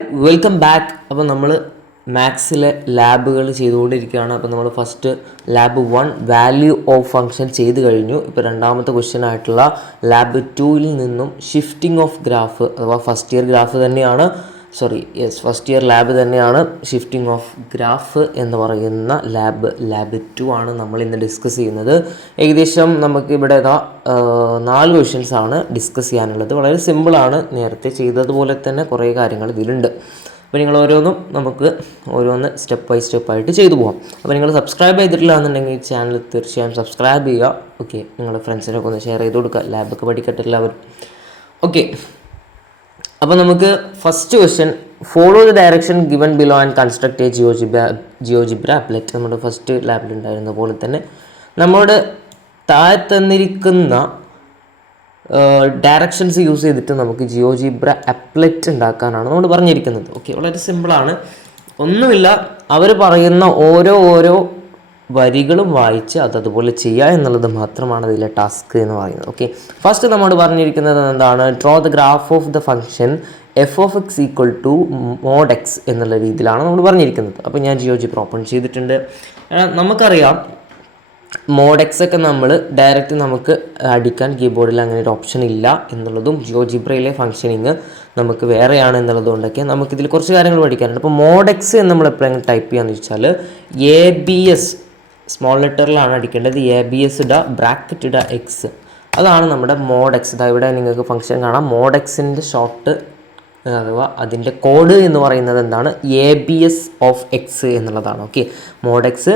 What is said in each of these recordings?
Welcome back. അപ്പോൾ നമ്മൾ മാത്സിലെ ലാബുകൾ ചെയ്തുകൊണ്ടിരിക്കുകയാണ്. അപ്പോൾ നമ്മൾ first lab 1 value of function ചെയ്ത് കഴിഞ്ഞു. ഇപ്പോൾ രണ്ടാമത്തെ ക്വസ്റ്റ്യൻ ആയിട്ടുള്ള ലാബ് 2ൽ നിന്നും ഷിഫ്റ്റിംഗ് ഓഫ് ഗ്രാഫ് അഥവാ ഫസ്റ്റ് ഇയർ ഗ്രാഫ് തന്നെയാണ്, ഫസ്റ്റ് ഇയർ ലാബ് തന്നെയാണ് ഷിഫ്റ്റിംഗ് ഓഫ് ഗ്രാഫ് എന്ന് പറയുന്ന ലാബ് 2 ആണ് നമ്മൾ ഇന്ന് ഡിസ്കസ് ചെയ്യുന്നത്. ഏകദേശം നമുക്ക് ഇവിടെ 4 ക്വസ്റ്റ്യൻസ് ആണ് ഡിസ്കസ് ചെയ്യാനുള്ളത്. വളരെ സിമ്പിളാണ്, നേരത്തെ ചെയ്തതുപോലെ തന്നെ കുറേ കാര്യങ്ങൾ ഇതിലുണ്ട്. അപ്പോൾ നിങ്ങൾ ഓരോന്ന് സ്റ്റെപ്പ് ബൈ സ്റ്റെപ്പായിട്ട് ചെയ്തു പോകാം. അപ്പോൾ നിങ്ങൾ സബ്സ്ക്രൈബ് ചെയ്തിട്ടില്ല എന്നുണ്ടെങ്കിൽ ചാനൽ തീർച്ചയായും സബ്സ്ക്രൈബ് ചെയ്യുക. ഓക്കെ, നിങ്ങളുടെ ഫ്രണ്ട്സിനൊക്കെ ഒന്ന് ഷെയർ ചെയ്ത് കൊടുക്കുക, ലാബൊക്കെ പഠിക്കട്ടെ എല്ലാവരും. ഓക്കെ, അപ്പോൾ നമുക്ക് first question, follow the direction given below and construct A GeoGebra applet. നമ്മുടെ ഫസ്റ്റ് ലാബിലുണ്ടായിരുന്ന പോലെ തന്നെ നമ്മുടെ താഴെ തന്നിരിക്കുന്ന ഡയറക്ഷൻസ് യൂസ് ചെയ്തിട്ട് നമുക്ക് ജിയോജിബ്ര അപ്ലെറ്റ് ഉണ്ടാക്കാനാണ് നമ്മൾ പറഞ്ഞിരിക്കുന്നത്. ഓക്കെ, വളരെ സിമ്പിളാണ്, ഒന്നുമില്ല. അവർ പറയുന്ന ഓരോ വരികളും വായിച്ച് അതുപോലെ ചെയ്യുക എന്നുള്ളത് മാത്രമാണ് അതിലെ ടാസ്ക് എന്ന് പറയുന്നത്. ഓക്കെ, ഫസ്റ്റ് നമ്മൾ പറഞ്ഞിരിക്കുന്നത് എന്താണ്? Draw the graph of the function F of X equal to mod X എന്നുള്ള രീതിയിലാണ് നമ്മൾ പറഞ്ഞിരിക്കുന്നത്. അപ്പോൾ ഞാൻ ജിയോജിബ്ര ഓപ്പൺ ചെയ്തിട്ടുണ്ട്. നമുക്കറിയാം മോഡ് എക്സ് ഒക്കെ നമ്മൾ ഡയറക്റ്റ് നമുക്ക് അടിക്കാൻ കീബോർഡിൽ അങ്ങനെ ഒരു ഓപ്ഷൻ ഇല്ല എന്നുള്ളതും ജിയോജിബ്രയിലെ ഫംഗ്ഷനിങ് നമുക്ക് വേറെയാണ് എന്നുള്ളതുകൊണ്ടൊക്കെ നമുക്കിതിൽ കുറച്ച് കാര്യങ്ങൾ പഠിക്കാനുണ്ട്. അപ്പോൾ മോഡ് എക്സ് എന്ന് നമ്മൾ എപ്പോഴെങ്കിലും ടൈപ്പ് ചെയ്യാന്ന് വെച്ചാൽ ABS സ്മോൾ ലെറ്ററിലാണ് അടിക്കേണ്ടത്. ABS ഇടുക, ബ്രാക്കറ്റ് ഇടുക, എക്സ്. അതാണ് നമ്മുടെ മോഡ് എക്സ്. ഇവിടെ നിങ്ങൾക്ക് ഫംഗ്ഷൻ കാണാം. മോഡ് എക്സിൻ്റെ ഷോർട്ട് അഥവാ അതിൻ്റെ കോഡ് എന്ന് പറയുന്നത് എന്താണ്? ABS ഓഫ് എക്സ് എന്നുള്ളതാണ്. Okay, mod X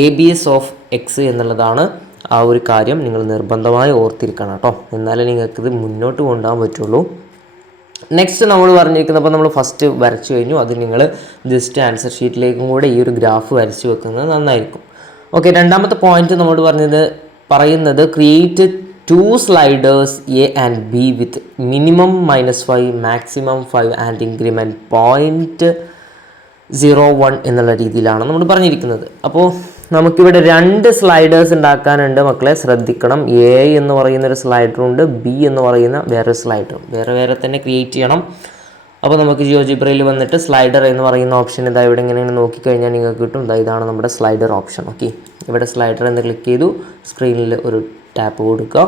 ABS of X എന്നുള്ളതാണ്. ആ ഒരു കാര്യം നിങ്ങൾ നിർബന്ധമായി ഓർത്തിരിക്കണം കേട്ടോ, എന്നാലേ നിങ്ങൾക്കിത് മുന്നോട്ട് കൊണ്ടുപോകാൻ പറ്റുള്ളൂ. നെക്സ്റ്റ് നമ്മൾ പറഞ്ഞിരിക്കുന്നത്, അപ്പോൾ നമ്മൾ ഫസ്റ്റ് വരച്ചു കഴിഞ്ഞു, അത് നിങ്ങൾ ജസ്റ്റ് ആൻസർ ഷീറ്റിലേക്കും കൂടെ ഈ ഒരു ഗ്രാഫ് വരച്ച് വെക്കുന്നത് നന്നായിരിക്കും. ഓക്കെ, രണ്ടാമത്തെ പോയിന്റ് നമ്മൾ പറയുന്നത് create 2 sliders A and B with minimum -5, maximum 5 and increment 0.01 എന്നുള്ള രീതിയിലാണ് നമ്മൾ പറഞ്ഞിരിക്കുന്നത്. അപ്പോൾ നമുക്കിവിടെ 2 സ്ലൈഡേഴ്സ് ഉണ്ടാക്കാനുണ്ട് മക്കളെ, ശ്രദ്ധിക്കണം. A എന്ന് പറയുന്ന ഒരു സ്ലൈഡറുണ്ട്, B എന്ന് പറയുന്ന വേറെ സ്ലൈഡറും വേറെ തന്നെ ക്രിയേറ്റ് ചെയ്യണം. അപ്പോൾ നമുക്ക് ജിയോജിബ്രയിൽ വന്നിട്ട് സ്ലൈഡർ എന്ന് പറയുന്ന ഓപ്ഷൻ ഇവിടെ ഇങ്ങനെ നോക്കിക്കഴിഞ്ഞാൽ നിങ്ങൾക്ക് കിട്ടും. ഇതാണ് നമ്മുടെ സ്ലൈഡർ ഓപ്ഷൻ. ഓക്കെ, ഇവിടെ സ്ലൈഡർ എന്ന് ക്ലിക്ക് ചെയ്തു, സ്ക്രീനിൽ ഒരു ടാപ്പ് കൊടുക്കുക.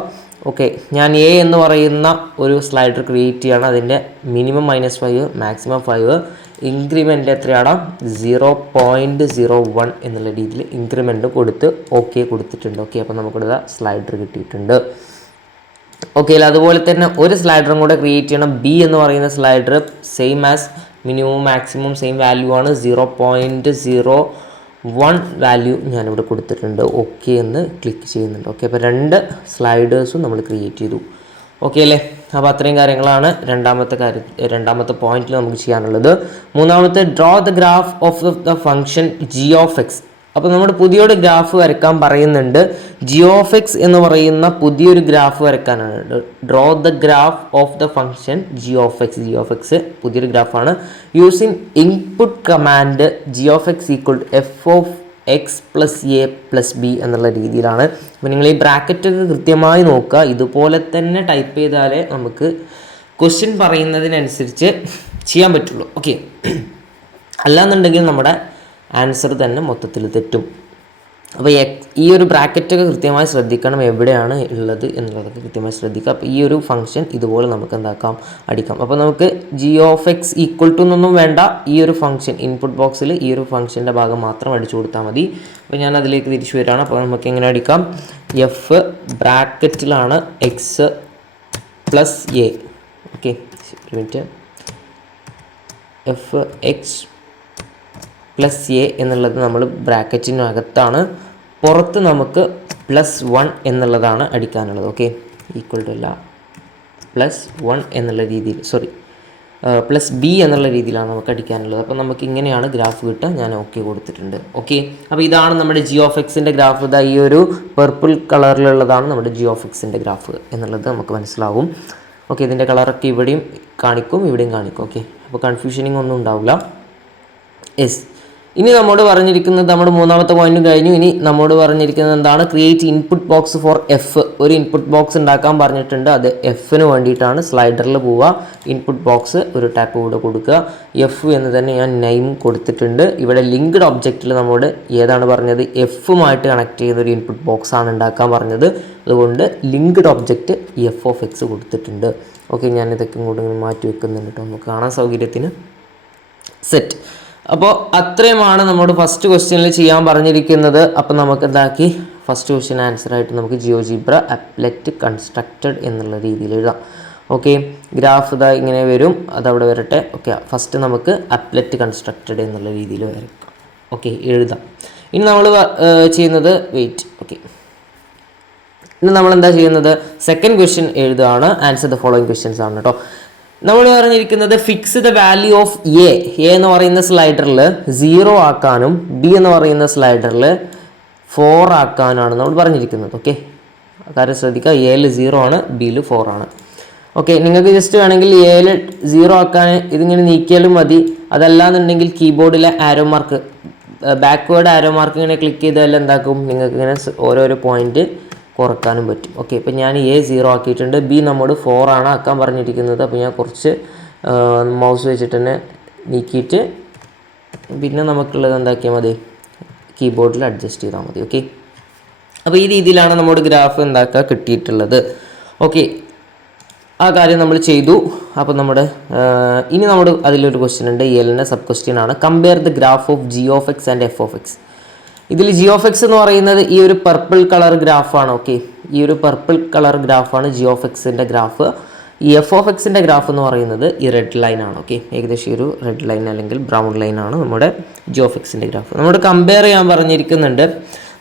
ഓക്കെ, ഞാൻ A എന്ന് പറയുന്ന ഒരു സ്ലൈഡർ ക്രിയേറ്റ് ചെയ്യണം. അതിൻ്റെ മിനിമം -5, മാക്സിമം 5, ഇൻക്രിമെൻ്റ് എത്രയാണ്? 0.01 എന്നുള്ള രീതിയിൽ ഇൻക്രിമെൻ്റ് കൊടുത്ത് ഓക്കെ കൊടുത്തിട്ടുണ്ട്. ഓക്കെ, അപ്പോൾ നമുക്കിവിടെ സ്ലൈഡർ കിട്ടിയിട്ടുണ്ട്. ഓക്കെ, അതുപോലെ തന്നെ ഒരു സ്ലൈഡറും കൂടെ ക്രിയേറ്റ് ചെയ്യണം. B എന്ന് പറയുന്ന slider same as minimum maximum same value ആണ്, 0.01 വാല്യൂ ഞാനിവിടെ കൊടുത്തിട്ടുണ്ട്. ഓക്കെ എന്ന് ക്ലിക്ക് ചെയ്യുന്നുണ്ട്. ഓക്കെ, അപ്പോൾ 2 സ്ലൈഡേഴ്സും നമ്മൾ ക്രിയേറ്റ് ചെയ്തു. ഓക്കെ അല്ലേ? അപ്പോൾ അത്രയും കാര്യങ്ങളാണ് രണ്ടാമത്തെ പോയിന്റിൽ നമുക്ക് ചെയ്യാനുള്ളത്. മൂന്നാമത്തെ, draw the graph of the function G of X. അപ്പോൾ നമ്മുടെ പുതിയൊരു ഗ്രാഫ് വരയ്ക്കാൻ പറയുന്നുണ്ട്. ജി ഓഫ് എക്സ് എന്ന് പറയുന്ന പുതിയൊരു ഗ്രാഫ് വരയ്ക്കാനാണ്. Draw the graph of the function G of X പുതിയൊരു ഗ്രാഫാണ്. Using input command G of X equal to F of X plus A plus B എന്നുള്ള രീതിയിലാണ്. അപ്പോൾ നിങ്ങൾ ഈ ബ്രാക്കറ്റൊക്കെ കൃത്യമായി നോക്കുക. ഇതുപോലെ തന്നെ ടൈപ്പ് ചെയ്താലേ നമുക്ക് ക്വസ്റ്റ്യൻ പറയുന്നതിനനുസരിച്ച് ചെയ്യാൻ പറ്റുള്ളൂ. ഓക്കെ, അല്ലാന്നുണ്ടെങ്കിൽ നമ്മുടെ ആൻസർ തന്നെ മൊത്തത്തിൽ തെറ്റും. അപ്പോൾ ഈ ഒരു ബ്രാക്കറ്റൊക്കെ കൃത്യമായി ശ്രദ്ധിക്കണം, എവിടെയാണ് ഉള്ളത് എന്നുള്ളതൊക്കെ കൃത്യമായി ശ്രദ്ധിക്കുക. അപ്പോൾ ഈ ഒരു ഫംഗ്ഷൻ ഇതുപോലെ നമുക്ക് എന്താക്കാം, അടിക്കാം. അപ്പോൾ നമുക്ക് G of X equal to എന്നൊന്നും വേണ്ട, ഈ ഒരു ഫംഗ്ഷൻ ഇൻപുട്ട് ബോക്സിൽ ഈ ഒരു ഫംഗ്ഷൻ്റെ ഭാഗം മാത്രം അടിച്ചു കൊടുത്താൽ മതി. അപ്പോൾ ഞാൻ അതിലേക്ക് തിരിച്ചു വരികയാണ്. അപ്പോൾ നമുക്ക് എങ്ങനെ അടിക്കാം? എഫ് ബ്രാക്കറ്റിലാണ് എക്സ് പ്ലസ് എ. ഓക്കെ, ഒരു minute. F X plus A എന്നുള്ളത് നമ്മൾ ബ്രാക്കറ്റിനകത്താണ്, പുറത്ത് നമുക്ക് +1 എന്നുള്ളതാണ് അടിക്കാനുള്ളത്. ഓക്കെ, ഈക്വൽ ടു അല്ല, +1 എന്നുള്ള രീതിയിൽ, +b എന്നുള്ള രീതിയിലാണ് നമുക്ക് അടിക്കാനുള്ളത്. അപ്പോൾ നമുക്ക് ഇങ്ങനെയാണ് ഗ്രാഫ് കിട്ടുക. ഞാൻ ഓക്കെ കൊടുത്തിട്ടുണ്ട്. ഓക്കെ, അപ്പോൾ ഇതാണ് നമ്മുടെ ജി ഓഫ് എക്സിൻ്റെ ഗ്രാഫ്. ഈ ഒരു പർപ്പിൾ കളറിലുള്ളതാണ് നമ്മുടെ ജി ഓഫ് എക്സിൻ്റെ ഗ്രാഫ് എന്നുള്ളത് നമുക്ക് മനസ്സിലാവും. ഓക്കെ, ഇതിൻ്റെ കളറൊക്കെ ഇവിടെയും കാണിക്കും, ഇവിടെയും കാണിക്കും. ഓക്കെ, അപ്പോൾ കൺഫ്യൂഷനിങ് ഒന്നും ഉണ്ടാവില്ല. യെസ്, ഇനി നമ്മോട് പറഞ്ഞിരിക്കുന്നത് നമ്മുടെ മൂന്നാമത്തെ പോയിന്റ് കഴിഞ്ഞു. ഇനി നമ്മോട് പറഞ്ഞിരിക്കുന്നത് എന്താണ്? Create input box for F. ഒരു ഇൻപുട്ട് ബോക്സ് ഉണ്ടാക്കാൻ പറഞ്ഞിട്ടുണ്ട്. അത് എഫിന് വേണ്ടിയിട്ടാണ്. സ്ലൈഡറിൽ പോവുക, ഇൻപുട്ട് ബോക്സ് ഒരു ടാപ്പ് കൂടെ കൊടുക്കുക. എഫ് എന്ന് തന്നെ ഞാൻ നെയിം കൊടുത്തിട്ടുണ്ട്. ഇവിടെ ലിങ്ക്ഡ് ഒബ്ജക്റ്റിൽ നമ്മോട് ഏതാണ് പറഞ്ഞത്? എഫുമായിട്ട് കണക്ട് ചെയ്യുന്ന ഒരു ഇൻപുട്ട് ബോക്സ് ആണ് ഉണ്ടാക്കാൻ പറഞ്ഞത്. അതുകൊണ്ട് linked object F of X കൊടുത്തിട്ടുണ്ട്. ഓക്കെ, ഞാൻ ഇതൊക്കെ ഇങ്ങോട്ട് ഇങ്ങനെ മാറ്റി വെക്കുന്നുണ്ട് കേട്ടോ, നമുക്ക് കാണാൻ സൗകര്യത്തിന്. സെറ്റ്. അപ്പോൾ അത്രയുമാണ് നമ്മുടെ ഫസ്റ്റ് ക്വസ്റ്റ്യനിൽ ചെയ്യാൻ പറഞ്ഞിരിക്കുന്നത്. അപ്പോൾ നമുക്ക് എന്താക്കി ഫസ്റ്റ് ക്വസ്റ്റ്യൻ ആൻസറായിട്ട് നമുക്ക് ജിയോജിബ്ര അപ്ലെറ്റ് കൺസ്ട്രക്റ്റഡ് എന്നുള്ള രീതിയിൽ എഴുതാം. ഓക്കെ, ഗ്രാഫ് ഇതാ ഇങ്ങനെ വരും, അതവിടെ വരട്ടെ. ഓക്കെ, ഫസ്റ്റ് നമുക്ക് അപ്ലെറ്റ് കൺസ്ട്രക്റ്റഡ് എന്നുള്ള രീതിയിൽ വരയ്ക്കാം. ഓക്കെ, എഴുതാം. ഇനി നമ്മൾ ചെയ്യുന്നത് ഓക്കെ, ഇനി നമ്മൾ എന്താ ചെയ്യുന്നത്? സെക്കൻഡ് ക്വസ്റ്റ്യൻ എഴുതുകയാണ്. ആൻസർ ദ ഫോളോയിങ് ക്വസ്റ്റ്യൻസ് ആണ് കേട്ടോ. നമ്മൾ പറഞ്ഞിരിക്കുന്നത് fix the value of A എന്ന് പറയുന്ന സ്ലൈഡറിൽ 0 ആക്കാനും ബി എന്ന് പറയുന്ന സ്ലൈഡറിൽ 4 ആക്കാനാണ് നമ്മൾ പറഞ്ഞിരിക്കുന്നത്. ഓക്കെ, കാര്യം ശ്രദ്ധിക്കുക, എയിൽ 0 ആണ്, ബിയിൽ 4 ആണ്. ഓക്കെ, നിങ്ങൾക്ക് ജസ്റ്റ് വേണമെങ്കിൽ എയിൽ 0 ആക്കാൻ ഇതിങ്ങനെ നീക്കിയാലും മതി. അതല്ലാന്നുണ്ടെങ്കിൽ കീബോർഡിലെ arrow mark, backward arrow mark ഇങ്ങനെ ക്ലിക്ക് ചെയ്താൽ എന്താക്കും? നിങ്ങൾക്ക് ഇങ്ങനെ ഓരോരോ പോയിന്റ് കുറക്കാനും പറ്റും. ഓക്കെ, ഇപ്പം ഞാൻ എ 0 ആക്കിയിട്ടുണ്ട്. ബി നമ്മോട് 4 ആണ് ആക്കാൻ പറഞ്ഞിരിക്കുന്നത്. അപ്പോൾ ഞാൻ കുറച്ച് മൗസ് വെച്ചിട്ട് തന്നെ നീക്കിയിട്ട് പിന്നെ നമുക്കുള്ളത് എന്താക്കിയാൽ മതി? കീബോർഡിൽ അഡ്ജസ്റ്റ് ചെയ്താൽ മതി. ഓക്കെ, അപ്പോൾ ഈ രീതിയിലാണ് നമ്മുടെ ഗ്രാഫ് എന്താക്കുക കിട്ടിയിട്ടുള്ളത്. ഓക്കെ, ആ കാര്യം നമ്മൾ ചെയ്തു. അപ്പോൾ ഇനി നമ്മുടെ അതിലൊരു ക്വസ്റ്റ്യൻ ഉണ്ട്, എല്ലിൻ്റെ സബ് ക്വസ്റ്റ്യൻ ആണ്. Compare the graph of G of X and F of X. ഇതിൽ ജി ഓഫ് എക്സ് എന്ന് പറയുന്നത് ഈ ഒരു പർപ്പിൾ കളർ ഗ്രാഫാണ്. ഓക്കെ, ഈ ഒരു പർപ്പിൾ കളർ ഗ്രാഫാണ് ജി ഓഫ് എക്സിൻ്റെ ഗ്രാഫ്. ഈ എഫ് ഓഫ് എക്സിൻ്റെ ഗ്രാഫ് എന്ന് പറയുന്നത് ഈ റെഡ് ലൈനാണ്. ഓക്കെ, ഏകദേശം ഒരു റെഡ് ലൈൻ അല്ലെങ്കിൽ ബ്രൗൺ ലൈനാണ് നമ്മുടെ ജി ഓഫ് എക്സിൻ്റെ ഗ്രാഫ്. നമ്മൾ കമ്പയർ ചെയ്യാൻ പറഞ്ഞിരിക്കുന്നുണ്ട്.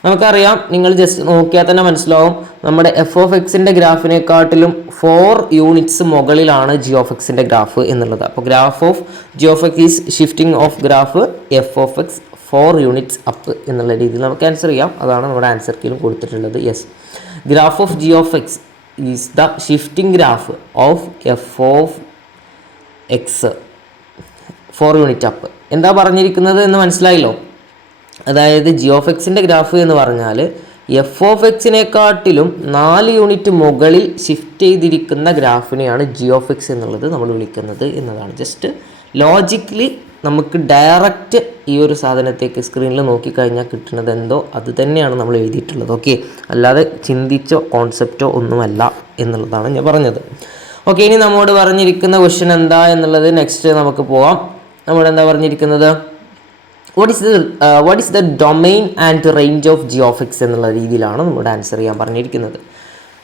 നമുക്കറിയാം, നിങ്ങൾ ജസ്റ്റ് നോക്കിയാൽ തന്നെ മനസ്സിലാവും, നമ്മുടെ എഫ് ഓഫ് എക്സിൻ്റെ ഗ്രാഫിനെക്കാട്ടിലും 4 യൂണിറ്റ്സ് മുകളിലാണ് ജി ഓഫ് എക്സിൻ്റെ ഗ്രാഫ് എന്നുള്ളത്. അപ്പോൾ graph of G of X is shifting of graph F of X 4 units up എന്നുള്ള രീതിയിൽ നമുക്ക് ആൻസർ ചെയ്യാം. അതാണ് നമ്മുടെ ആൻസർ കീയിലും കൊടുത്തിട്ടുള്ളത്. Yes, graph of G of X is the shifting graph of F of X 4 unit up. എന്താ പറഞ്ഞിരിക്കുന്നത് എന്ന് മനസ്സിലായല്ലോ? അതായത് ജി ഓഫ് എക്സിൻ്റെ ഗ്രാഫ് എന്ന് പറഞ്ഞാൽ എഫ് ഓഫ് എക്സിനെക്കാട്ടിലും 4 യൂണിറ്റ് മുകളിൽ ഷിഫ്റ്റ് ചെയ്തിരിക്കുന്ന ഗ്രാഫിനെയാണ് ജി ഓഫ് എക്സ് എന്നുള്ളത് നമ്മൾ വിളിക്കുന്നത് എന്നതാണ്. ജസ്റ്റ് ലോജിക്കലി നമുക്ക് ഡയറക്റ്റ് ഈ ഒരു സാധനത്തേക്ക് സ്ക്രീനിൽ നോക്കിക്കഴിഞ്ഞാൽ കിട്ടുന്നത് എന്തോ അത് തന്നെയാണ് നമ്മൾ എഴുതിയിട്ടുള്ളത്. ഓക്കെ, അല്ലാതെ ചിന്തിച്ചോ കോൺസെപ്റ്റോ ഒന്നുമല്ല എന്നുള്ളതാണ് ഞാൻ പറഞ്ഞത്. ഓക്കെ, ഇനി നമ്മോട് പറഞ്ഞിരിക്കുന്ന ക്വസ്റ്റ്യൻ എന്താ എന്നുള്ളത് നെക്സ്റ്റ് നമുക്ക് പോവാം. നമ്മോട് എന്താ പറഞ്ഞിരിക്കുന്നത്? What is the domain and range of G of X എന്നുള്ള രീതിയിലാണ് നമ്മുടെ ആൻസർ ചെയ്യാൻ പറഞ്ഞിരിക്കുന്നത്.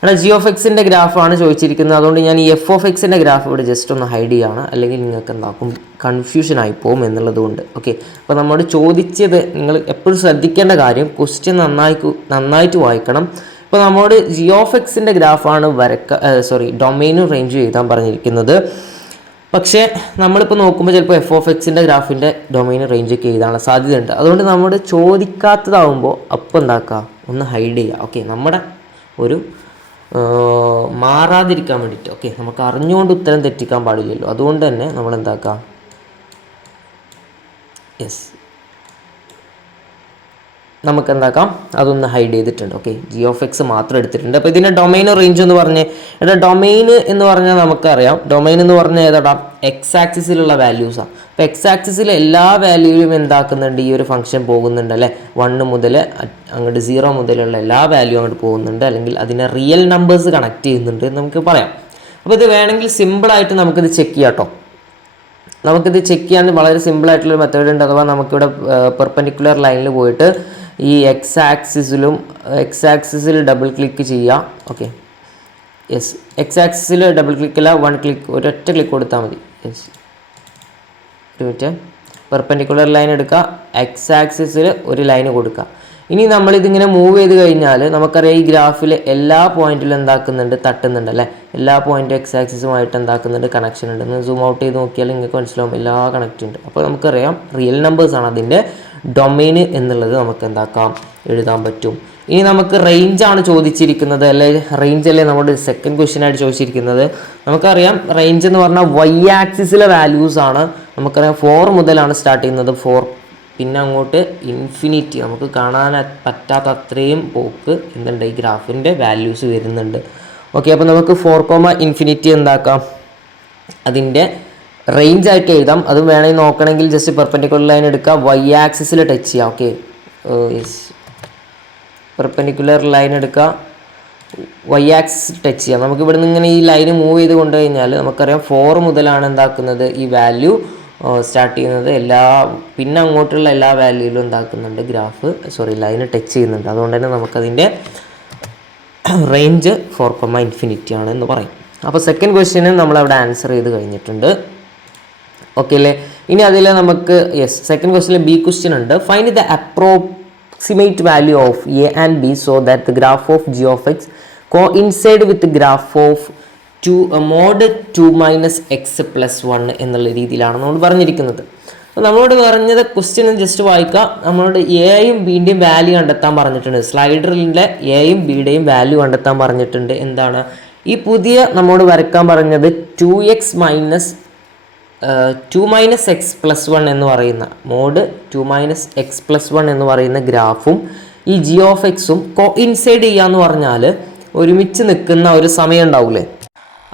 കാരണം ജി ഓഫ് എക്സിൻ്റെ ഗ്രാഫാണ് ചോദിച്ചിരിക്കുന്നത്. അതുകൊണ്ട് ഞാൻ ഈ എഫ് ഓഫ് എക്സിൻ്റെ ഗ്രാഫ് ഇവിടെ ജസ്റ്റ് ഒന്ന് ഹൈഡ് ചെയ്യുകയാണ്, അല്ലെങ്കിൽ നിങ്ങൾക്ക് എന്താക്കും കൺഫ്യൂഷൻ ആയി പോകും എന്നുള്ളത് കൊണ്ട്. ഓക്കെ, അപ്പോൾ നമ്മോട് ചോദിച്ചത് നിങ്ങൾ എപ്പോഴും ശ്രദ്ധിക്കേണ്ട കാര്യം, ക്വസ്റ്റ്യൻ നന്നായിട്ട് വായിക്കണം. ഇപ്പോൾ നമ്മോട് ജി ഓഫ് എക്സിൻ്റെ ഗ്രാഫാണ് ഡൊമൈനും റേഞ്ചും എഴുതാൻ പറഞ്ഞിരിക്കുന്നത്. പക്ഷേ നമ്മളിപ്പോൾ നോക്കുമ്പോൾ ചിലപ്പോൾ എഫ് ഓഫ് എക്സിൻ്റെ ഗ്രാഫിൻ്റെ ഡൊമൈൻ റേഞ്ചൊക്കെ എഴുതാനുള്ള സാധ്യതയുണ്ട്. അതുകൊണ്ട് നമ്മൾ ചോദിക്കാത്തതാവുമ്പോൾ അപ്പോൾ എന്താക്കുക, ഒന്ന് ഹൈഡ് ചെയ്യുക. ഓക്കെ, നമ്മുടെ ഒരു മാറാതിരിക്കാൻ വേണ്ടിയിട്ട്. ഓക്കെ, നമുക്ക് അറിഞ്ഞുകൊണ്ട് ഉത്തരം തെറ്റിക്കാൻ പാടില്ലല്ലോ. അതുകൊണ്ട് തന്നെ നമ്മൾ എന്താക്കാം, യെസ്, നമുക്ക് എന്താക്കാം, അതൊന്ന് ഹൈഡ് ചെയ്തിട്ടുണ്ട്. ഓക്കെ, ജി ഓഫ് എക്സ് മാത്രം എടുത്തിട്ടുണ്ട്. അപ്പോൾ ഇതിൻ്റെ ഡൊമൈൻ റേഞ്ച് എന്ന് പറഞ്ഞ് ഡൊമൈൻ എന്ന് പറഞ്ഞാൽ നമുക്കറിയാം, ഡൊമൈൻ എന്ന് പറഞ്ഞാൽ ഏതാടാ? എക്സ് ആക്സിസിലുള്ള വാല്യൂസാണ്. അപ്പോൾ എക്സ് ആക്സിസിൽ എല്ലാ വാല്യൂവിലും എന്താക്കുന്നുണ്ട്, ഈ ഒരു ഫംഗ്ഷൻ പോകുന്നുണ്ട് അല്ലേ. 1 മുതൽ അങ്ങോട്ട് 0 മുതലുള്ള എല്ലാ വാല്യൂ അങ്ങോട്ട് പോകുന്നുണ്ട്, അല്ലെങ്കിൽ അതിനെ റിയൽ നമ്പേഴ്സ് കണക്ട് ചെയ്യുന്നുണ്ട് എന്ന് നമുക്ക് പറയാം. അപ്പോൾ ഇത് വേണമെങ്കിൽ സിമ്പിളായിട്ട് നമുക്കിത് ചെക്ക് ചെയ്യാം കേട്ടോ. നമുക്കിത് ചെക്ക് ചെയ്യാൻ വളരെ സിമ്പിളായിട്ടുള്ളൊരു മെത്തേഡ് ഉണ്ട്. അഥവാ നമുക്കിവിടെ പെർപെൻഡിക്കുലർ ലൈനിൽ പോയിട്ട് ഈ എക്സ് ആക്സിസിൽ ഡബിൾ ക്ലിക്ക് ചെയ്യുക. ഓക്കെ, യെസ്, എക്സ് ആക്സിസിൽ ഡബിൾ ക്ലിക്കല്ല, 1 ക്ലിക്ക്, ഒരൊറ്റ ക്ലിക്ക് കൊടുത്താൽ മതി. യെസ്, ഒരു മിനിറ്റ്, പെർപെൻഡിക്കുലർ ലൈൻ എടുക്കുക, എക്സ് ആക്സിസിൽ ഒരു ലൈന് കൊടുക്കുക. ഇനി നമ്മളിതിങ്ങനെ മൂവ് ചെയ്ത് കഴിഞ്ഞാൽ നമുക്കറിയാം ഈ ഗ്രാഫിൽ എല്ലാ പോയിന്റിലും എന്താക്കുന്നുണ്ട്, തട്ടുന്നുണ്ട് അല്ലേ. എല്ലാ പോയിന്റും എക്സ് ആക്സിസുമായിട്ട് എന്താക്കുന്നുണ്ട്, കണക്ഷൻ ഉണ്ട്. ഒന്ന് സൂം ഔട്ട് ചെയ്ത് നോക്കിയാൽ നിങ്ങൾക്ക് മനസ്സിലാവും എല്ലാ കണക്റ്റ് ഉണ്ട്. അപ്പോൾ നമുക്കറിയാം റിയൽ നമ്പേഴ്സാണ് അതിൻ്റെ ഡൊമൈൻ എന്നുള്ളത് നമുക്ക് എന്താക്കാം, എഴുതാൻ പറ്റും. ഇനി നമുക്ക് റേഞ്ചാണ് ചോദിച്ചിരിക്കുന്നത് അല്ലേ, റേഞ്ച് അല്ലേ നമ്മുടെ സെക്കൻഡ് ക്വസ്റ്റ്യൻ ആയിട്ട് ചോദിച്ചിരിക്കുന്നത്. നമുക്കറിയാം റേഞ്ച് എന്ന് പറഞ്ഞാൽ വൈ ആക്സിസിലെ വാല്യൂസ് ആണ്. നമുക്കറിയാം 4 മുതലാണ് സ്റ്റാർട്ട് ചെയ്യുന്നത്, 4 പിന്നെ അങ്ങോട്ട് ഇൻഫിനിറ്റി, നമുക്ക് കാണാൻ പറ്റാത്ത അത്രയും പോക്ക് എന്തുണ്ട് ഈ ഗ്രാഫിൻ്റെ വാല്യൂസ് വരുന്നുണ്ട്. ഓക്കെ, അപ്പോൾ നമുക്ക് 4, എന്താക്കാം, അതിൻ്റെ റേഞ്ച് ആയിട്ട് എഴുതാം. അതും വേണമെങ്കിൽ നോക്കണമെങ്കിൽ ജസ്റ്റ് പെർപെൻഡിക്കുലർ ലൈൻ എടുക്കുക, വൈ ആക്സിസിൽ ടച്ച് ചെയ്യുക. ഓക്കെ, പെർപെൻഡിക്കുലർ ലൈൻ എടുക്കുക, വൈ ആക്സിസ് ടച്ച് ചെയ്യാം. നമുക്ക് ഇവിടെ നിന്ന് ഇങ്ങനെ ഈ ലൈന് മൂവ് ചെയ്ത് കൊണ്ടു കഴിഞ്ഞാൽ നമുക്കറിയാം 4 മുതലാണ് എന്താക്കുന്നത് ഈ വാല്യൂ സ്റ്റാർട്ട് ചെയ്യുന്നത്. പിന്നെ അങ്ങോട്ടുള്ള എല്ലാ വാല്യൂയിലും എന്താക്കുന്നുണ്ട് ലൈന് ടച്ച് ചെയ്യുന്നുണ്ട്. അതുകൊണ്ട് തന്നെ നമുക്കതിൻ്റെ റേഞ്ച് 4, ആണ് എന്ന് പറയും. അപ്പോൾ സെക്കൻഡ് ക്വസ്റ്റ്യന് നമ്മളവിടെ ആൻസർ ചെയ്ത് കഴിഞ്ഞിട്ടുണ്ട്. ഓക്കെ അല്ലേ? ഇനി അതിൽ നമുക്ക് സെക്കൻഡ് ക്വസ്റ്റ്യനിൽ ബി ക്വസ്റ്റ്യൻ ഉണ്ട്. Find the approximate value of a and b so that the graph of g of x coincide with the graph of mod 2 minus x plus 1 എന്നുള്ള രീതിയിലാണ് നമ്മൾ പറഞ്ഞിരിക്കുന്നത്. അപ്പോൾ നമ്മളോട് പറഞ്ഞത് ക്വസ്റ്റ്യൻ ജസ്റ്റ് വായിക്കാം. നമ്മളോട് എയും ബിൻ്റെയും വാല്യൂ കണ്ടെത്താൻ പറഞ്ഞിട്ടുണ്ട്. സ്ലൈഡറിലെ എയും ബിയുടെയും വാല്യൂ കണ്ടെത്താൻ പറഞ്ഞിട്ടുണ്ട്. എന്താണ് ഈ പുതിയ നമ്മോട് വരയ്ക്കാൻ പറഞ്ഞത് 2x minus 2 - x+1 എന്ന് പറയുന്ന മോഡ് 2 - x+1 എന്ന് പറയുന്ന ഗ്രാഫും ഈ ജി ഓഫ് എക്സും കോഇൻസൈഡ് ചെയ്യാന്ന് പറഞ്ഞാൽ ഒരുമിച്ച് നിൽക്കുന്ന ഒരു സമയം ഉണ്ടാവില്ലേ,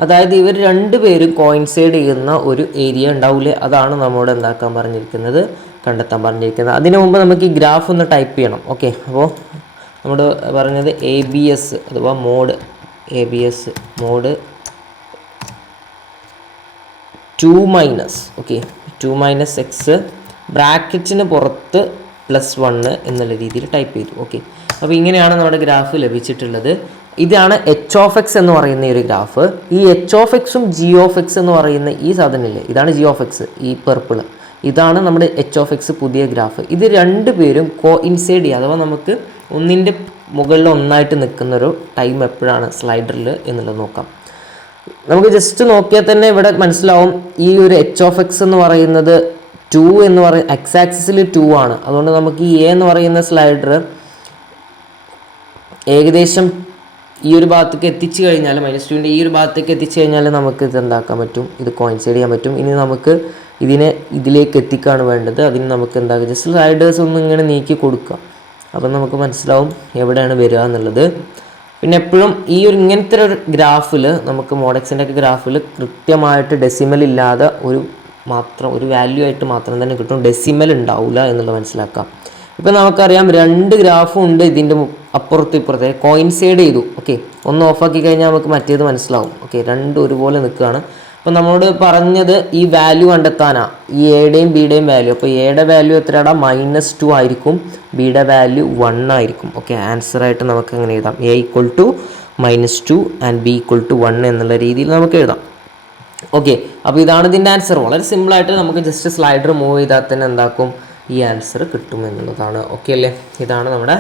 അതായത് ഇവർ രണ്ടുപേരും കോയിൻസൈഡ് ചെയ്യുന്ന ഒരു ഏരിയ ഉണ്ടാവില്ലേ, അതാണ് നമ്മോട് എന്താക്കാൻ പറഞ്ഞിരിക്കുന്നത്, കണ്ടെത്താൻ പറഞ്ഞിരിക്കുന്നത്. അതിനു മുമ്പ് നമുക്ക് ഈ ഗ്രാഫ് ഒന്ന് ടൈപ്പ് ചെയ്യണം. ഓക്കെ, അപ്പോൾ നമ്മൾ പറഞ്ഞത് ABS അഥവാ മോഡ് ABS മോഡ് 2 - x ബ്രാക്കറ്റിന് പുറത്ത് +1 എന്നുള്ള രീതിയിൽ ടൈപ്പ് ചെയ്തു. ഓക്കെ, അപ്പോൾ ഇങ്ങനെയാണ് നമ്മുടെ ഗ്രാഫ് ലഭിച്ചിട്ടുള്ളത്. ഇതാണ് എച്ച് ഓഫ് എക്സ് എന്ന് പറയുന്ന ഈ ഒരു ഗ്രാഫ്. ഈ എച്ച് ഓഫ് എക്സും ജി ഓഫ് എക്സ് എന്ന് പറയുന്ന ഈ സാധനമില്ലേ, ഇതാണ് ജി ഓഫ് എക്സ്, ഈ പെർപ്പിൾ, ഇതാണ് നമ്മുടെ എച്ച് ഓഫ് എക്സ് പുതിയ ഗ്രാഫ്. ഇത് രണ്ടുപേരും കോഇൻസൈഡ് ചെയ്യുക, അഥവാ നമുക്ക് ഒന്നിൻ്റെ മുകളിൽ ഒന്നായിട്ട് നിൽക്കുന്നൊരു ടൈം എപ്പോഴാണ് സ്ലൈഡറിൽ എന്നുള്ളത് നോക്കാം. നമുക്ക് ജസ്റ്റ് നോക്കിയാൽ തന്നെ ഇവിടെ മനസ്സിലാവും ഈ ഒരു എച്ച് ഓഫ് എക്സ് എന്ന് പറയുന്നത് 2 എന്ന് പറയുന്ന എക്സ് ആക്സിസിൽ 2 ആണ്. അതുകൊണ്ട് നമുക്ക് ഈ എ എന്ന് പറയുന്ന സ്ലൈഡർ ഏകദേശം ഈ ഒരു ഭാഗത്തേക്ക് എത്തിച്ചു കഴിഞ്ഞാൽ -2ൻ്റെ ഈ ഒരു ഭാഗത്തേക്ക് എത്തിച്ചു കഴിഞ്ഞാൽ നമുക്ക് ഇത് എന്താക്കാൻ പറ്റും, ഇത് കോയിൻസൈഡ് ചെയ്യാൻ പറ്റും. ഇനി നമുക്ക് ഇതിനെ ഇതിലേക്ക് എത്തിക്കുകയാണ് വേണ്ടത്. അതിന് നമുക്ക് എന്താക്കുക, ജസ്റ്റ് സ്ലൈഡേഴ്സ് ഒന്നും ഇങ്ങനെ നീക്കി കൊടുക്കുക. അപ്പം നമുക്ക് മനസ്സിലാവും എവിടെയാണ് വരിക എന്നുള്ളത്. പിന്നെ എപ്പോഴും ഈ ഒരു ഇങ്ങനത്തെ ഒരു ഗ്രാഫിൽ നമുക്ക് മോഡെക്സിൻ്റെ ഒക്കെ ഗ്രാഫിൽ കൃത്യമായിട്ട് ഡെസിമൽ ഇല്ലാതെ ഒരു വാല്യൂ ആയിട്ട് മാത്രം തന്നെ കിട്ടും, ഡെസിമൽ ഉണ്ടാവില്ല എന്നുള്ളത് മനസ്സിലാക്കാം. ഇപ്പം നമുക്കറിയാം 2 ഗ്രാഫും ഉണ്ട്, ഇതിൻ്റെ അപ്പുറത്തും ഇപ്പുറത്തെ കോയിൻസൈഡ് ചെയ്തു. ഓക്കെ, ഒന്ന് ഓഫാക്കി കഴിഞ്ഞാൽ നമുക്ക് മറ്റേത് മനസ്സിലാവും. ഓക്കെ, രണ്ടും ഒരുപോലെ നിൽക്കുകയാണ്. അപ്പം നമ്മളോട് പറഞ്ഞത് ഈ വാല്യൂ കണ്ടെത്താനാണ്, ഈ എയുടെയും ബിയുടെയും വാല്യൂ. അപ്പോൾ എയുടെ വാല്യൂ എത്രയാണ്, -2 ആയിരിക്കും, ബിയുടെ വാല്യൂ 1 ആയിരിക്കും. ഓക്കെ, ആൻസറായിട്ട് നമുക്ക് എങ്ങനെ എഴുതാം, a = -2 ആൻഡ് b = 1 എന്നുള്ള രീതിയിൽ നമുക്ക് എഴുതാം. ഓക്കെ, അപ്പോൾ ഇതാണ് ഇതിൻ്റെ ആൻസർ. വളരെ സിമ്പിളായിട്ട് നമുക്ക് ജസ്റ്റ് സ്ലൈഡർ മൂവ് ചെയ്താൽ തന്നെ എന്താക്കും, ഈ ആൻസർ കിട്ടും എന്നുള്ളതാണ്. ഓക്കെ അല്ലേ, ഇതാണ് നമ്മുടെ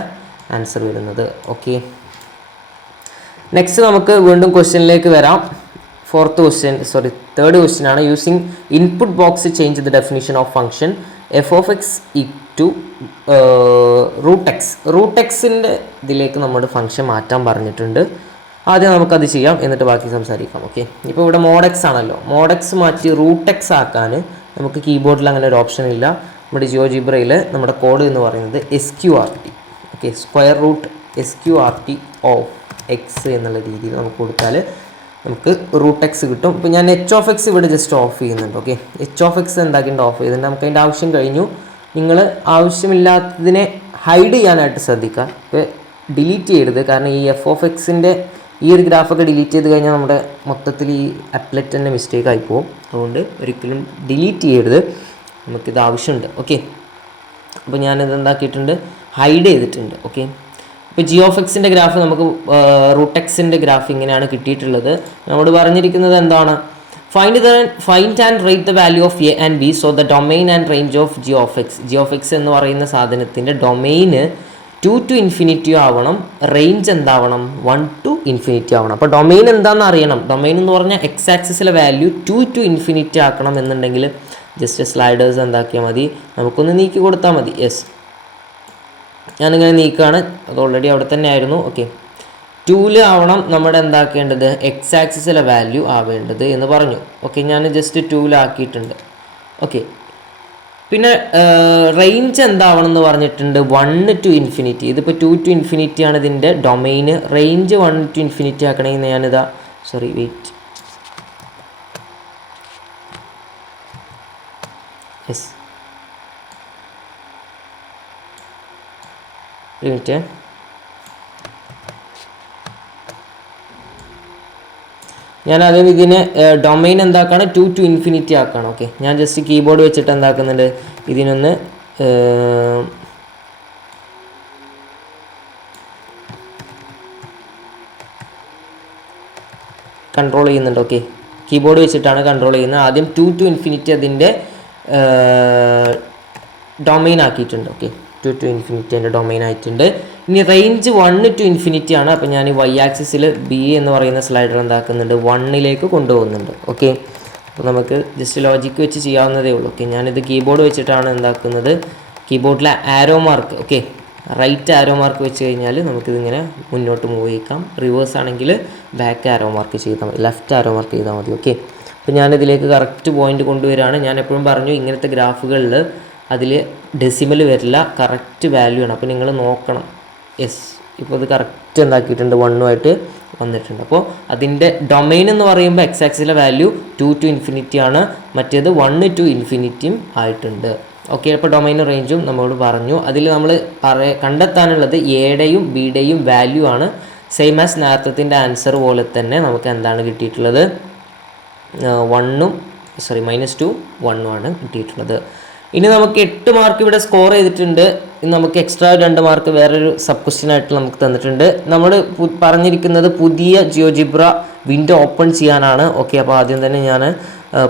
ആൻസർ വരുന്നത്. ഓക്കെ, നെക്സ്റ്റ് നമുക്ക് വീണ്ടും ക്വസ്റ്റ്യനിലേക്ക് വരാം. തേർഡ് ക്വസ്റ്റ്യൻ ആണ്. Using input box change the definition of function f(x) = √x ഇതിലേക്ക് നമ്മുടെ ഫംഗ്ഷൻ മാറ്റാൻ പറഞ്ഞിട്ടുണ്ട്. ആദ്യം നമുക്കത് ചെയ്യാം, എന്നിട്ട് ബാക്കി സംസാരിക്കാം. ഓക്കെ, ഇപ്പോൾ ഇവിടെ മോഡെക്സ് ആണല്ലോ, മോഡെക്സ് മാറ്റി √x ആക്കാൻ നമുക്ക് കീബോർഡിൽ അങ്ങനെ ഒരു ഓപ്ഷൻ ഇല്ല. നമ്മുടെ ജിയോജിബ്രയിൽ നമ്മുടെ കോഡ് എന്ന് പറയുന്നത് SQRT. Okay, √SQRT of X എന്നുള്ള രീതിയിൽ നമുക്ക് കൊടുത്താൽ നമുക്ക് √x കിട്ടും. ഇപ്പോൾ ഞാൻ h(x) ഇവിടെ ജസ്റ്റ് ഓഫ് ചെയ്യുന്നുണ്ട്. ഓക്കെ, h(x) എന്താക്കിയിട്ട് ഓഫ് ചെയ്തിട്ടുണ്ട്, നമുക്ക് അതിൻ്റെ ആവശ്യം കഴിഞ്ഞു. നിങ്ങൾ ആവശ്യമില്ലാത്തതിനെ ഹൈഡ് ചെയ്യാനായിട്ട് ശ്രദ്ധിക്കുക, ഇപ്പോൾ ഡിലീറ്റ് ചെയ്യരുത്. കാരണം ഈ f(x)ൻ്റെ ഈ ഒരു ഗ്രാഫൊക്കെ ഡിലീറ്റ് ചെയ്ത് കഴിഞ്ഞാൽ നമ്മുടെ മൊത്തത്തിൽ ഈ അപ്ലെറ്റ് തന്നെ മിസ്റ്റേക്ക് ആയി പോകും. അതുകൊണ്ട് ഒരിക്കലും ഡിലീറ്റ് ചെയ്യരുത്, നമുക്കിത് ആവശ്യമുണ്ട്. ഓക്കെ, അപ്പോൾ ഞാനിത് എന്താക്കിയിട്ടുണ്ട്, ഹൈഡ് ചെയ്തിട്ടുണ്ട്. ഓക്കെ, ഇപ്പോൾ g(x)ൻ്റെ ഗ്രാഫ് നമുക്ക് √x ഗ്രാഫ് ഇങ്ങനെയാണ് കിട്ടിയിട്ടുള്ളത്. നമ്മോട് പറഞ്ഞിരിക്കുന്നത് എന്താണ്, find and rate the value of a and b so the domain and range of g(x) എന്ന് പറയുന്ന സാധനത്തിൻ്റെ ഡൊമൈന് 2 to ∞ ആവണം, റേഞ്ച് എന്താവണം, 1 to ∞ ആവണം. അപ്പോൾ ഡൊമൈൻ എന്താണെന്ന് അറിയണം. ഡൊമൈൻ എന്ന് പറഞ്ഞാൽ എക്സ് ആക്സിസിലെ വാല്യൂ 2 to ∞ ആക്കണം എന്നുണ്ടെങ്കിൽ ജസ്റ്റ് സ്ലൈഡേഴ്സ് എന്താക്കിയാൽ മതി, നമുക്കൊന്ന് നീക്കി കൊടുത്താൽ മതി. യെസ്, ഞാനിങ്ങനെ നീക്കുകയാണ്, അത് ഓൾറെഡി അവിടെ തന്നെ ആയിരുന്നു. ഓക്കെ, 2 ആവണം നമ്മുടെ എന്താക്കേണ്ടത്, എക്സ് ആക്സിസിലെ വാല്യൂ ആവേണ്ടത് എന്ന് പറഞ്ഞു. ഓക്കെ, ഞാൻ ജസ്റ്റ് 2 ആക്കിയിട്ടുണ്ട്. ഓക്കെ, പിന്നെ റേഞ്ച് എന്താവണം എന്ന് പറഞ്ഞിട്ടുണ്ട് 1 to infinity. ഇതിപ്പോൾ 2 to infinity ആണ് ഇതിൻ്റെ ഡൊമൈന്. റേഞ്ച് 1 to infinity ആക്കണമെങ്കിൽ ഞാനിതാ മിനിറ്റ്. ഞാൻ അതിന് ഇതിനെ ഡൊമൈൻ എന്താക്കാണ് 2 to infinity ആക്കണം. ഓക്കെ, ഞാൻ ജസ്റ്റ് കീബോർഡ് വെച്ചിട്ട് എന്താക്കുന്നുണ്ട്, ഇതിനൊന്ന് കൺട്രോൾ ചെയ്യുന്നുണ്ട്. ഓക്കെ, കീബോർഡ് വെച്ചിട്ടാണ് കൺട്രോൾ ചെയ്യുന്നത്. ആദ്യം 2 to infinity അതിൻ്റെ ഡൊമൈൻ ആക്കിയിട്ടുണ്ട്. ഓക്കെ, 2 to infinity അതിൻ്റെ ഡൊമൈൻ ആയിട്ടുണ്ട്. ഇനി റേഞ്ച് 1 to infinity ആണ്. അപ്പോൾ ഞാൻ വൈ ആക്സിസിൽ ബി എന്ന് പറയുന്ന സ്ലൈഡർ എന്താക്കുന്നുണ്ട്, 1ലേക്ക് കൊണ്ടുപോകുന്നുണ്ട്. ഓക്കെ, അപ്പോൾ നമുക്ക് ജസ്റ്റ് ലോജിക്ക് വെച്ച് ചെയ്യാവുന്നതേ ഉള്ളൂ. ഓക്കെ, ഞാനിത് കീബോർഡ് വെച്ചിട്ടാണ് എന്താക്കുന്നത്, കീബോർഡിലെ arrow mark, okay, right arrow mark വെച്ച് കഴിഞ്ഞാൽ നമുക്കിതിങ്ങനെ മുന്നോട്ട് മൂവ് ചെയ്യിക്കാം. റിവേഴ്സ് ആണെങ്കിൽ ബാക്ക് ആരോ മാർക്ക് ചെയ്താൽ മതി, ലെഫ്റ്റ് ആരോ മാർക്ക് ചെയ്താൽ മതി. ഓക്കെ, അപ്പോൾ ഞാനിതിലേക്ക് കറക്റ്റ് പോയിന്റ് കൊണ്ടുവരികയാണ്. ഞാൻ എപ്പോഴും പറഞ്ഞു ഇങ്ങനത്തെ ഗ്രാഫുകളിൽ അതിൽ ഡെസിമൽ വരില്ല, കറക്റ്റ് വാല്യൂ ആണ്. അപ്പോൾ നിങ്ങൾ നോക്കണം. ഇപ്പോൾ ഇത് കറക്റ്റ് എന്താക്കിയിട്ടുണ്ട്, 1 വന്നിട്ടുണ്ട്. അപ്പോൾ അതിൻ്റെ ഡൊമൈൻ എന്ന് പറയുമ്പോൾ എക്സ് ആക്സിലെ വാല്യൂ 2 to infinity ആണ്, മറ്റേത് 1 to infinity ആയിട്ടുണ്ട്. ഓക്കെ, അപ്പോൾ ഡൊമൈനും റേഞ്ചും നമ്മളോട് പറഞ്ഞു. അതിൽ നമ്മൾ കണ്ടെത്താനുള്ളത് എയുടെയും ബിയുടെയും വാല്യൂ ആണ്. സെയിം ആസ് നേരത്തെ ആൻസർ പോലെ തന്നെ നമുക്ക് എന്താണ് കിട്ടിയിട്ടുള്ളത്, -2 1 ആണ് കിട്ടിയിട്ടുള്ളത്. ഇനി നമുക്ക് 8 മാർക്ക് ഇവിടെ സ്കോർ ചെയ്തിട്ടുണ്ട്. നമുക്ക് എക്സ്ട്രാ 2 മാർക്ക് വേറൊരു സബ് ക്വസ്റ്റ്യൻ ആയിട്ട് നമുക്ക് തന്നിട്ടുണ്ട്. നമ്മൾ പറഞ്ഞിരിക്കുന്നത് പുതിയ ജിയോജിബ്ര വിൻഡോ ഓപ്പൺ ചെയ്യാനാണ്. ഓക്കെ, അപ്പോൾ ആദ്യം തന്നെ ഞാൻ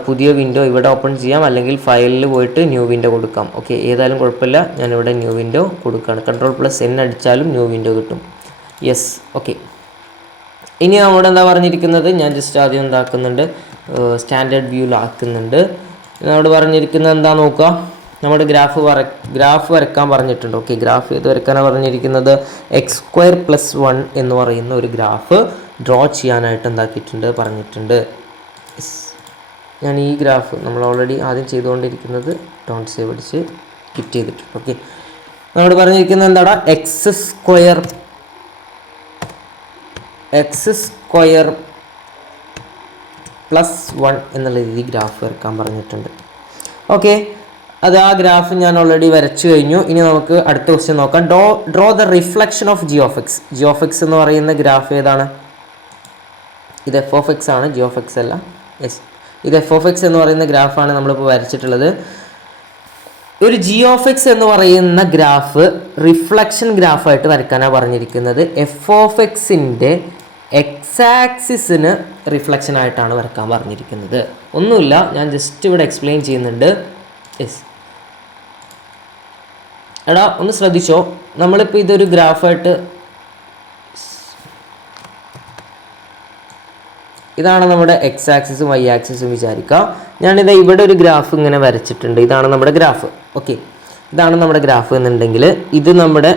പുതിയ വിൻഡോ ഇവിടെ ഓപ്പൺ ചെയ്യാം, അല്ലെങ്കിൽ ഫയലിൽ പോയിട്ട് ന്യൂ വിൻഡോ കൊടുക്കാം. ഓക്കെ, ഏതായാലും കുഴപ്പമില്ല, ഞാനിവിടെ ന്യൂ വിൻഡോ കൊടുക്കുകയാണ്. Ctrl+N അടിച്ചാലും ന്യൂ വിൻഡോ കിട്ടും. Yes, okay. ഇനി നമ്മുടെ എന്താ പറഞ്ഞിരിക്കുന്നത്, ഞാൻ ജസ്റ്റ് ആദ്യം എന്താക്കുന്നുണ്ട്, സ്റ്റാൻഡേർഡ് വ്യൂവിലാക്കുന്നുണ്ട്. നമ്മോട് പറഞ്ഞിരിക്കുന്നത് എന്താ നോക്കുക, നമ്മുടെ ഗ്രാഫ് വരയ്ക്കാൻ പറഞ്ഞിട്ടുണ്ട്. ഓക്കെ, ഗ്രാഫ് ഇത് വരയ്ക്കാനാണ് പറഞ്ഞിരിക്കുന്നത്. x²+1 എന്ന് പറയുന്ന ഒരു ഗ്രാഫ് ഡ്രോ ചെയ്യാനായിട്ട് എന്താക്കിയിട്ടുണ്ട്, പറഞ്ഞിട്ടുണ്ട്. ഞാൻ ഈ ഗ്രാഫ് നമ്മൾ ഓൾറെഡി ആദ്യം ചെയ്തുകൊണ്ടിരിക്കുന്നത് ഡോണ്ട് സേവ് അടിച്ച് കിറ്റ് ചെയ്തിട്ടുണ്ട്. ഓക്കെ, നമ്മോട് പറഞ്ഞിരിക്കുന്നത് എന്താടാ, x²+1 എന്നുള്ള രീതി ഗ്രാഫ് വരയ്ക്കാൻ പറഞ്ഞിട്ടുണ്ട്. ഓക്കെ, അത് ആ ഗ്രാഫ് ഞാൻ ഓൾറെഡി വരച്ചു കഴിഞ്ഞു. ഇനി നമുക്ക് അടുത്ത ക്വസ്റ്റ്യൻ നോക്കാം. Draw the reflection of G of X എന്ന് പറയുന്ന ഗ്രാഫ് ഏതാണ്? ഇത് f(x) ആണ്, g of x അല്ല. യെസ്, ഇത് f(x) എന്ന് പറയുന്ന ഗ്രാഫാണ് നമ്മളിപ്പോൾ വരച്ചിട്ടുള്ളത്. ഒരു g of x എന്ന് പറയുന്ന ഗ്രാഫ് റിഫ്ലക്ഷൻ ഗ്രാഫായിട്ട് വരയ്ക്കാനാണ് പറഞ്ഞിരിക്കുന്നത്. f(x)ൻ്റെ എക്സ് ആക്സിസിന് റിഫ്ലക്ഷൻ ആയിട്ടാണ് വരയ്ക്കാൻ പറഞ്ഞിരിക്കുന്നത്. ഒന്നുമില്ല, ഞാൻ ജസ്റ്റ് ഇവിടെ എക്സ്പ്ലെയിൻ ചെയ്യുന്നുണ്ട്. യെസ്, എടാ ഒന്ന് ശ്രദ്ധിച്ചോ, നമ്മളിപ്പോൾ ഇതൊരു ഗ്രാഫായിട്ട്, ഇതാണ് നമ്മുടെ എക്സ് ആക്സിസും വൈ ആക്സിസും വിചാരിക്കുക. ഞാനിത് ഇവിടെ ഒരു ഗ്രാഫ് ഇങ്ങനെ വരച്ചിട്ടുണ്ട്. ഇതാണ് നമ്മുടെ ഗ്രാഫ്. ഓക്കെ, ഇതാണ് നമ്മുടെ ഗ്രാഫ് എന്നുണ്ടെങ്കിൽ ഇത് നമ്മുടെ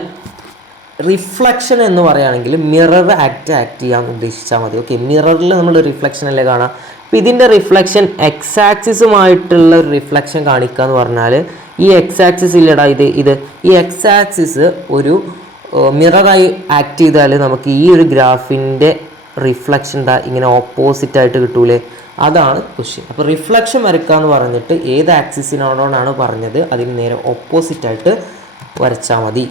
റിഫ്ലക്ഷൻ എന്ന് പറയുകയാണെങ്കിൽ മിറർ ആക്ട് ചെയ്യാൻ ഉദ്ദേശിച്ചാൽ മതി. ഓക്കെ, മിററിൽ നമ്മൾ റിഫ്ലക്ഷൻ അല്ലേ കാണാം. അപ്പോൾ ഇതിൻ്റെ റിഫ്ലക്ഷൻ എക്സ് ആക്സിസുമായിട്ടുള്ള ഒരു റിഫ്ലക്ഷൻ കാണിക്കുക എന്ന് പറഞ്ഞാൽ ഈ എക്സ് ആക്സിസ് ഇല്ലടാ, ഇത് ഈ എക്സ് ആക്സിസ് ഒരു മിററായി ആക്ട് ചെയ്താൽ നമുക്ക് ഈ ഒരു ഗ്രാഫിൻ്റെ റിഫ്ലക്ഷൻ ഇങ്ങനെ ഓപ്പോസിറ്റായിട്ട് കിട്ടൂലേ, അതാണ് ക്വസ്റ്റ്യൻ. അപ്പോൾ റിഫ്ലക്ഷൻ വരയ്ക്കുക എന്ന് പറഞ്ഞിട്ട് ഏത് ആക്സിസിനോടാണ് പറഞ്ഞത് അതിന് നേരെ ഓപ്പോസിറ്റായിട്ട് വരച്ചാൽ മതി.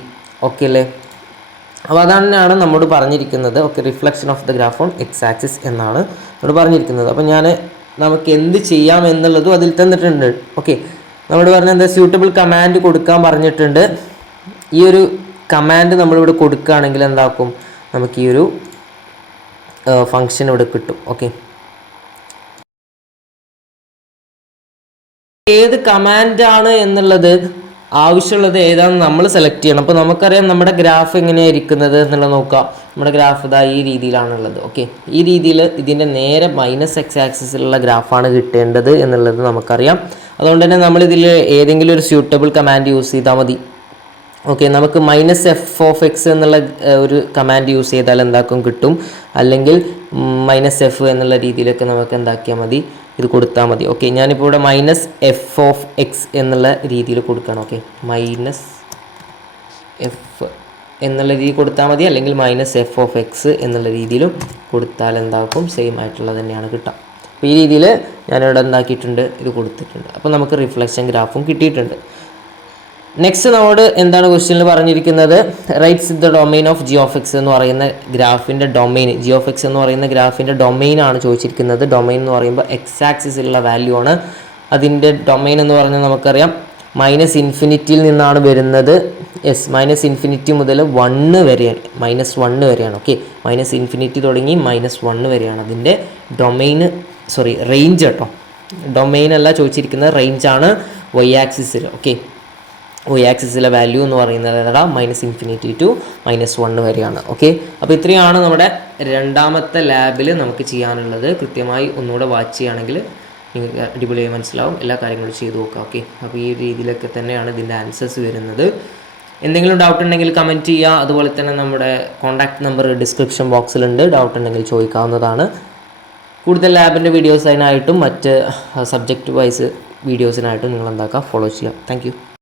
ഓക്കെ അല്ലേ? അപ്പോൾ അതാണ് നമ്മോട് പറഞ്ഞിരിക്കുന്നത്. Okay, reflection of the graph on X axis എന്നാണ് നമ്മോട് പറഞ്ഞിരിക്കുന്നത്. അപ്പോൾ നമുക്ക് എന്ത് ചെയ്യാം എന്നുള്ളതും അതിൽ തന്നിട്ടുണ്ട്. ഓക്കെ, നമ്മോട് പറഞ്ഞ എന്താ, സ്യൂട്ടബിൾ കമാൻഡ് കൊടുക്കാൻ പറഞ്ഞിട്ടുണ്ട്. ഈ ഒരു കമാൻഡ് നമ്മളിവിടെ കൊടുക്കുകയാണെങ്കിൽ എന്താക്കും, നമുക്ക് ഈ ഒരു ഫങ്ഷൻ ഇവിടെ കിട്ടും. ഓക്കെ, ഏത് കമാൻഡാണ് എന്നുള്ളത് ആവശ്യമുള്ളത് ഏതാണെന്ന് നമ്മൾ സെലക്ട് ചെയ്യണം. അപ്പോൾ നമുക്കറിയാം നമ്മുടെ ഗ്രാഫ് എങ്ങനെയാണ് ഇരിക്കുന്നത് എന്നുള്ളത് നോക്കാം. നമ്മുടെ ഗ്രാഫ് ഇതാ ഈ രീതിയിലാണുള്ളത്. ഓക്കെ, ഈ രീതിയിൽ ഇതിൻ്റെ നേരെ -x ആക്സിസിലുള്ള ഗ്രാഫാണ് കിട്ടേണ്ടത് എന്നുള്ളത് നമുക്കറിയാം. അതുകൊണ്ട് തന്നെ നമ്മളിതിൽ ഏതെങ്കിലും ഒരു സ്യൂട്ടബിൾ കമാൻഡ് യൂസ് ചെയ്താൽ മതി. ഓക്കെ, നമുക്ക് -f(x) എന്നുള്ള ഒരു കമാൻഡ് യൂസ് ചെയ്താൽ എന്താക്കും കിട്ടും, അല്ലെങ്കിൽ -f എന്നുള്ള രീതിയിലൊക്കെ നമുക്ക് എന്താക്കിയാൽ മതി, ഇത് കൊടുത്താൽ മതി. ഓക്കെ, ഞാനിപ്പോൾ ഇവിടെ മൈനസ് എഫ് ഓഫ് എക്സ് എന്നുള്ള രീതിയിൽ കൊടുക്കണം. ഓക്കെ, മൈനസ് എഫ് എന്നുള്ള രീതിയിൽ കൊടുത്താൽ മതി, അല്ലെങ്കിൽ മൈനസ് എഫ് ഓഫ് എക്സ് എന്നുള്ള രീതിയിലും കൊടുത്താൽ എന്താക്കും, സെയിം ആയിട്ടുള്ളത് തന്നെയാണ് കിട്ടുക. അപ്പോൾ ഈ രീതിയിൽ ഞാനിവിടെ എന്താക്കിയിട്ടുണ്ട്, ഇത് കൊടുത്തിട്ടുണ്ട്. അപ്പോൾ നമുക്ക് റിഫ്ലക്ഷൻ ഗ്രാഫും കിട്ടിയിട്ടുണ്ട്. നെക്സ്റ്റ് നമ്മോട് എന്താണ് ക്വസ്റ്റ്യനിൽ പറഞ്ഞിരിക്കുന്നത്, rights the domain of G of X എന്ന് പറയുന്ന ഗ്രാഫിൻ്റെ ഡൊമെയിൻ, ജി ഓഫ് എക്സ് എന്ന് പറയുന്ന ഗ്രാഫിൻ്റെ ഡൊമെയിനാണ് ചോദിച്ചിരിക്കുന്നത്. ഡൊമെയിൻ എന്ന് പറയുമ്പോൾ എക്സ് ആക്സിസിലുള്ള വാല്യൂ ആണ്. അതിൻ്റെ ഡൊമെയിൻ എന്ന് പറഞ്ഞാൽ നമുക്കറിയാം മൈനസ് ഇൻഫിനിറ്റിയിൽ നിന്നാണ് വരുന്നത്. മൈനസ് ഇൻഫിനിറ്റി മുതൽ 1 വരെയാണ്, -1 വരെയാണ്. ഓക്കെ, മൈനസ് ഇൻഫിനിറ്റി തുടങ്ങി -1 വരെയാണ് അതിൻ്റെ ഡൊമെയിന്, റേഞ്ച് കേട്ടോ. ഡൊമെയിൻ അല്ല ചോദിച്ചിരിക്കുന്നത്, റേഞ്ചാണ് വൈ ആക്സിസിൽ. ഓക്കെ, വൈ ആക്സിസിലെ വാല്യൂ എന്ന് പറയുന്നത് മൈനസ് ഇൻഫിനിറ്റി ടു -1 വരെയാണ്. ഓക്കെ, അപ്പോൾ ഇത്രയാണ് നമ്മുടെ രണ്ടാമത്തെ ലാബിൽ നമുക്ക് ചെയ്യാനുള്ളത്. കൃത്യമായി ഒന്നുകൂടെ വാച്ച് ചെയ്യുകയാണെങ്കിൽ നിങ്ങൾക്ക് അടിപൊളിയായി മനസ്സിലാവും. എല്ലാ കാര്യങ്ങളും ചെയ്ത് നോക്കുക. ഓക്കെ, അപ്പോൾ ഈ രീതിയിലൊക്കെ തന്നെയാണ് ഇതിൻ്റെ ആൻസേഴ്സ് വരുന്നത്. എന്തെങ്കിലും ഡൗട്ട് ഉണ്ടെങ്കിൽ കമൻറ്റ് ചെയ്യുക. അതുപോലെ തന്നെ നമ്മുടെ കോൺടാക്ട് നമ്പർ ഡിസ്ക്രിപ്ഷൻ ബോക്സിലുണ്ട്, ഡൗട്ട് ഉണ്ടെങ്കിൽ ചോദിക്കാവുന്നതാണ്. കൂടുതൽ ലാബിൻ്റെ വീഡിയോസ് അതിനായിട്ടും മറ്റ് സബ്ജക്റ്റ് വൈസ് വീഡിയോസിനായിട്ടും നിങ്ങൾ എന്താക്കുക, ഫോളോ ചെയ്യുക. താങ്ക്